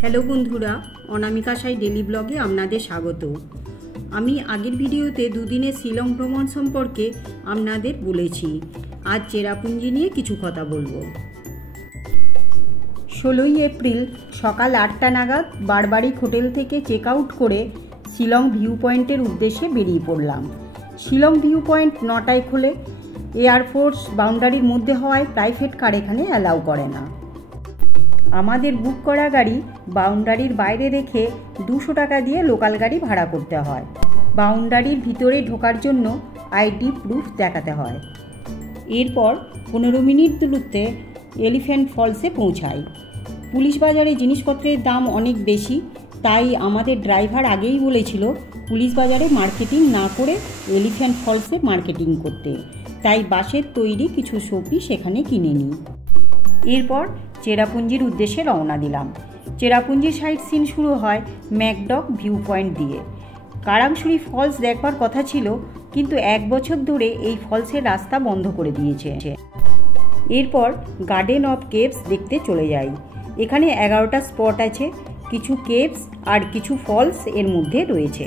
Hello বন্ধুরা, অনামিকা সাই daily ব্লগে আপনাদের স্বাগত। আমি আগের ভিডিওতে দুদিনের শিলং ভ্রমণ সম্পর্কে আপনাদের বলেছি। আজ চেরাপুঞ্জি নিয়ে কিছু কথা বলবো। 16ই এপ্রিল সকাল 8টা নাগাদ বারবারিক হোটেল থেকে চেক আউট করে শিলং ভিউ পয়েন্টের উদ্দেশ্যে বেরিয়ে পড়লাম। শিলং ভিউ পয়েন্ট 9টায় খোলে। এয়ারফোর্স বাউন্ডারির মধ্যে হওয়ায় প্রাইভেট কার এখানে অ্যালাউ করে না। আমাদের বুক করা গাড়ি বাউন্ডারির বাইরে রেখে 200 টাকা দিয়ে লোকাল গাড়ি ভাড়া করতে হয়। বাউন্ডারির ভিতরে ঢোকার জন্য আইডি প্রুফ দেখাতে হয়। এরপর 15 মিনিট দূরত্বে এলিফ্যান্ট ফলসে পৌঁছাই। পুলিশ বাজারে জিনিসপত্রের দাম অনেক বেশি, তাই আমাদের ড্রাইভার আগেই বলেছিল পুলিশ বাজারে মার্কেটিং না করে এলিফ্যান্ট ফলসে মার্কেটিং করতে, তাই বাঁশের তৈরি কিছু শোপিস সেখানে কিনে নিই। এরপর চেরাপুঞ্জির উদ্দেশ্যে রওনা দিলাম। চেরাপুঞ্জির সাইট সিন শুরু হয় ম্যাকডক ভিউ পয়েন্ট দিয়ে। কারাংশুরি ফলস দেখবার কথা ছিল, কিন্তু 1 বছর ধরে এই ফলসের রাস্তা বন্ধ করে দিয়েছে। এরপর গার্ডেন অফ কেভস দেখতে চলে যাই। এখানে 11টা স্পট আছে, কিছু কেভস আর কিছু ফলস এর মধ্যে রয়েছে।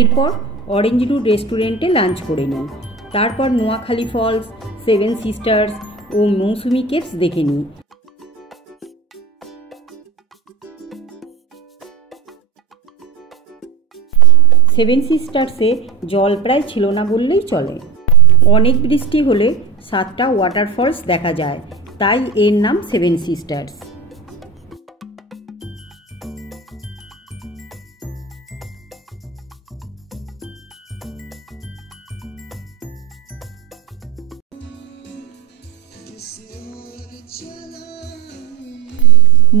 এরপর অরেঞ্জ রুট রেস্টুরেন্টে লাঞ্চ করে নিই। তারপর নোয়াখালী ফলস, 7 সিস্টার্স ও মৌসুমি কেভস দেখে নিই। সেভেন সিস্টার্সে জল প্রায় ছিল না বললেই চলে। অনেক বৃষ্টি হলে 7টা ওয়াটারফলস দেখা যায়, তাই এর নাম 7 সিস্টার্স।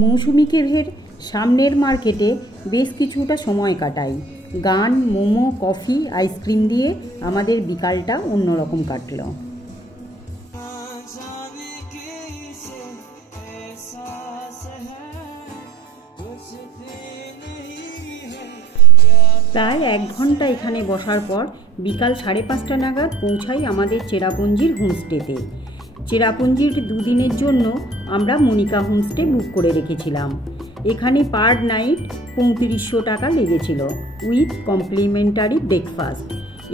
মৌসুমি কেভের সামনের মার্কেটে বেশ কিছুটা সময় কাটাই। গান, মোমো, কফি, আইসক্রিম দিয়ে আমাদের বিকালটা অন্যরকম কাটল। প্রায় 1 ঘন্টা এখানে বসার পর বিকাল 5:30 নাগাদ পৌঁছাই আমাদের চেরাপুঞ্জির হোমস্টেতে। চেরাপুঞ্জির 2 দিনের জন্য আমরা মনিকা হোমস্টে বুক করে রেখেছিলাম। এখানে পার নাইট 3500 টাকা লেগেছিল, উইথ কমপ্লিমেন্টারি ব্রেকফাস্ট।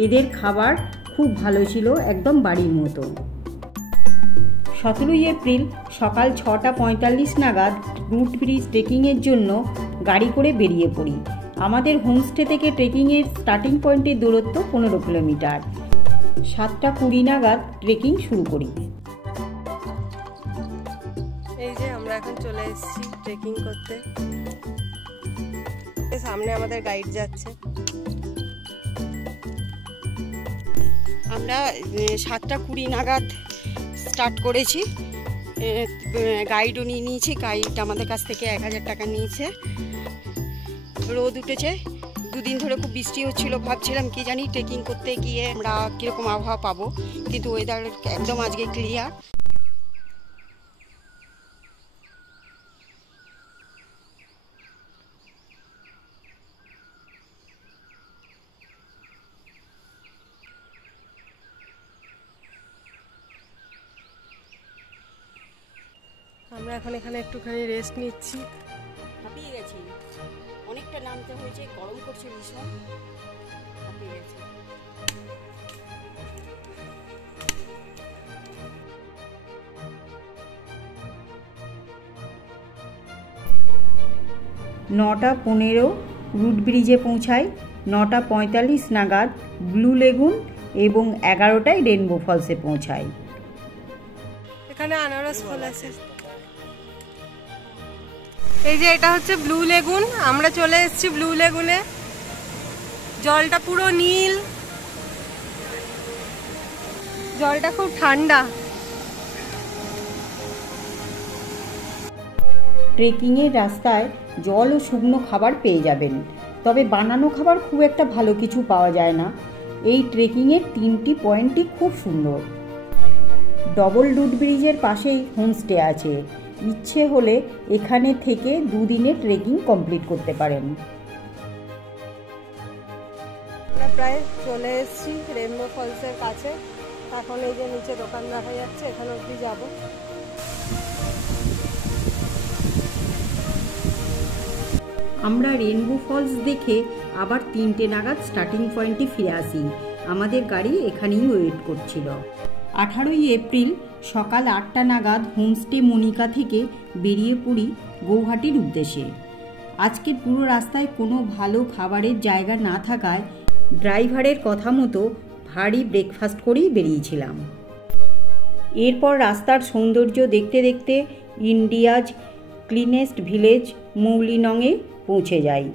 এদের খাবার খুব ভালো ছিল, একদম বাড়ির মতো। 17ই এপ্রিল সকাল 6:45 নাগাদ রুট ব্রিজ ট্রেকিংয়ের জন্য গাড়ি করে বেরিয়ে পড়ি। আমাদের হোমস্টে থেকে ট্রেকিংয়ের স্টার্টিং পয়েন্টের দূরত্ব 15 কিলোমিটার। 7:20 নাগাদ ট্রেকিং শুরু করি। এই যে আমরা এখন চলে এসেছি ট্রেকিং করতে। সামনে আমাদের গাইড যাচ্ছে। আমরা 7:20 নাগাদ স্টার্ট করেছি। গাইডও নিয়ে নিয়েছি। গাইড আমাদের কাছ থেকে 1000 টাকা নিয়েছে। রোদ উঠেছে, 2 দিন ধরে খুব বৃষ্টি হচ্ছিল। ভাবছিলাম কি জানি ট্রেকিং করতে গিয়ে আমরা কীরকম আবহাওয়া পাবো, কিন্তু ওয়েদার একদম আজকে ক্লিয়ার। আমরা এখন এখানে একটুখানি রেস্ট নিচ্ছি। হাঁপিয়ে গেছি, অনেকটা নামতে হয়েছে, গরম করছে ভীষণ, হাঁপিয়ে গেছি। নটা 15 রুট ব্রিজে পৌঁছাই। 9:45 নাগাদ ব্লু লেগুন এবং 11টায় রেনবো ফলসে পৌঁছাই। এখানে আনারস ফল আছে। এই যে এটা হচ্ছে ব্লু লেগুন। আমরা চলে এসেছি ব্লু লেগুনে। জলটা পুরো নীল, জলটা খুব ঠান্ডা। ট্রেকিংয়ের রাস্তায় জল ও শুকনো খাবার পেয়ে যাবেন, তবে বানানো খাবার খুব একটা ভালো কিছু পাওয়া যায় না। এই ট্রেকিংয়ের 3টি পয়েন্টই খুব সুন্দর। ডবল রুট ব্রিজের পাশেই হোমস্টে আছে, ইচ্ছে হলে এখানে থেকে 2 দিনে ট্রেকিং কমপ্লিট করতে পারেন। আমরা প্রায় চলে এসেছি রেনবো ফলসের কাছে। এখন এই যে নিচে দোকান দেখা যাচ্ছে, এখানে অবধি যাব। আমরা রেনবো ফলস দেখে আবার 3টে নাগাদ স্টার্টিং পয়েন্টে ফিরে আসি। আমাদের গাড়ি এখানেই ওয়েট করছিল। 18ই এপ্রিল সকাল 8টা নাগাদ হোমস্টে মনিকা থেকে বেরিয়ে পড়ি গৌহাটির উদ্দেশ্যে। আজকের পুরো রাস্তায় কোনো ভালো খাবারের জায়গা না থাকায় ড্রাইভারের কথা মতো ভারী ব্রেকফাস্ট করেই বেরিয়েছিলাম। এরপর রাস্তার সৌন্দর্য দেখতে দেখতে ইন্ডিয়াজ ক্লিনেস্ট ভিলেজ মৌলিনংয়ে পৌঁছে যাই।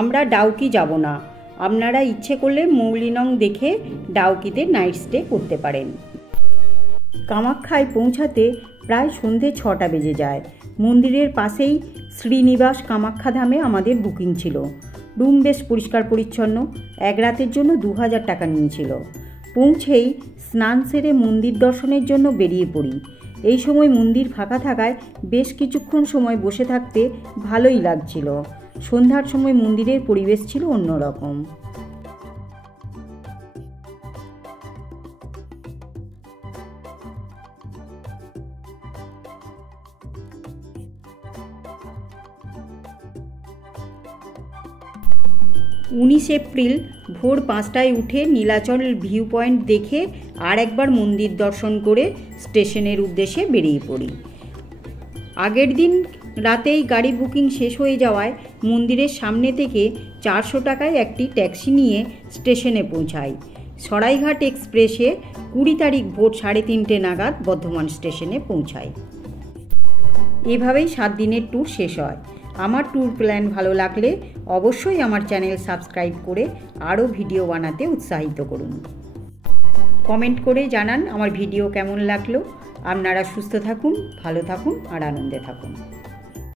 আমরা ডাউকি যাব না, আপনারা ইচ্ছে করলে মৌলিনং দেখে ডাউকিতে নাইট স্টে করতে পারেন। কামাখ্যায় পৌঁছাতে প্রায় সন্ধে 6টা বেজে যায়। মন্দিরের পাশেই শ্রীনিবাস কামাখ্যা ধামে আমাদের বুকিং ছিল। রুম বেশ পরিষ্কার পরিচ্ছন্ন। এক রাতের জন্য 2000 টাকা নিয়েছিল। পৌঁছেই স্নান সেরে মন্দির দর্শনের জন্য বেরিয়ে পড়ি। এই সময় মন্দির ফাঁকা থাকায় বেশ কিছুক্ষণ সময় বসে থাকতে ভালোই লাগছিল। সন্ধ্যার সময় মন্দিরের পরিবেশ ছিল অন্যরকম। এপ্রিল ভোর 5টায় উঠে নীলাচল ভিউ পয়েন্ট দেখে আর একবার মন্দির দর্শন করে স্টেশনের উদ্দেশ্যে বেরিয়ে পড়ি। আগের দিন রাতেই গাড়ি বুকিং শেষ হয়ে যাওয়ায় মন্দিরের সামনে থেকে 400 টাকায় একটি ট্যাক্সি নিয়ে স্টেশনে পৌঁছাই। সরাইঘাট এক্সপ্রেসে 20 তারিখ ভোর 3:30 নাগাদ বর্ধমান স্টেশনে পৌঁছাই। এভাবেই 7 দিনের ট্যুর শেষ হয়। আমার ট্যুর প্ল্যান ভালো লাগলে অবশ্যই আমার চ্যানেল সাবস্ক্রাইব করে আরও ভিডিও বানাতে উৎসাহিত করুন। কমেন্ট করে জানান আমার ভিডিও কেমন লাগলো। আপনারা সুস্থ থাকুন, ভালো থাকুন আর আনন্দে থাকুন।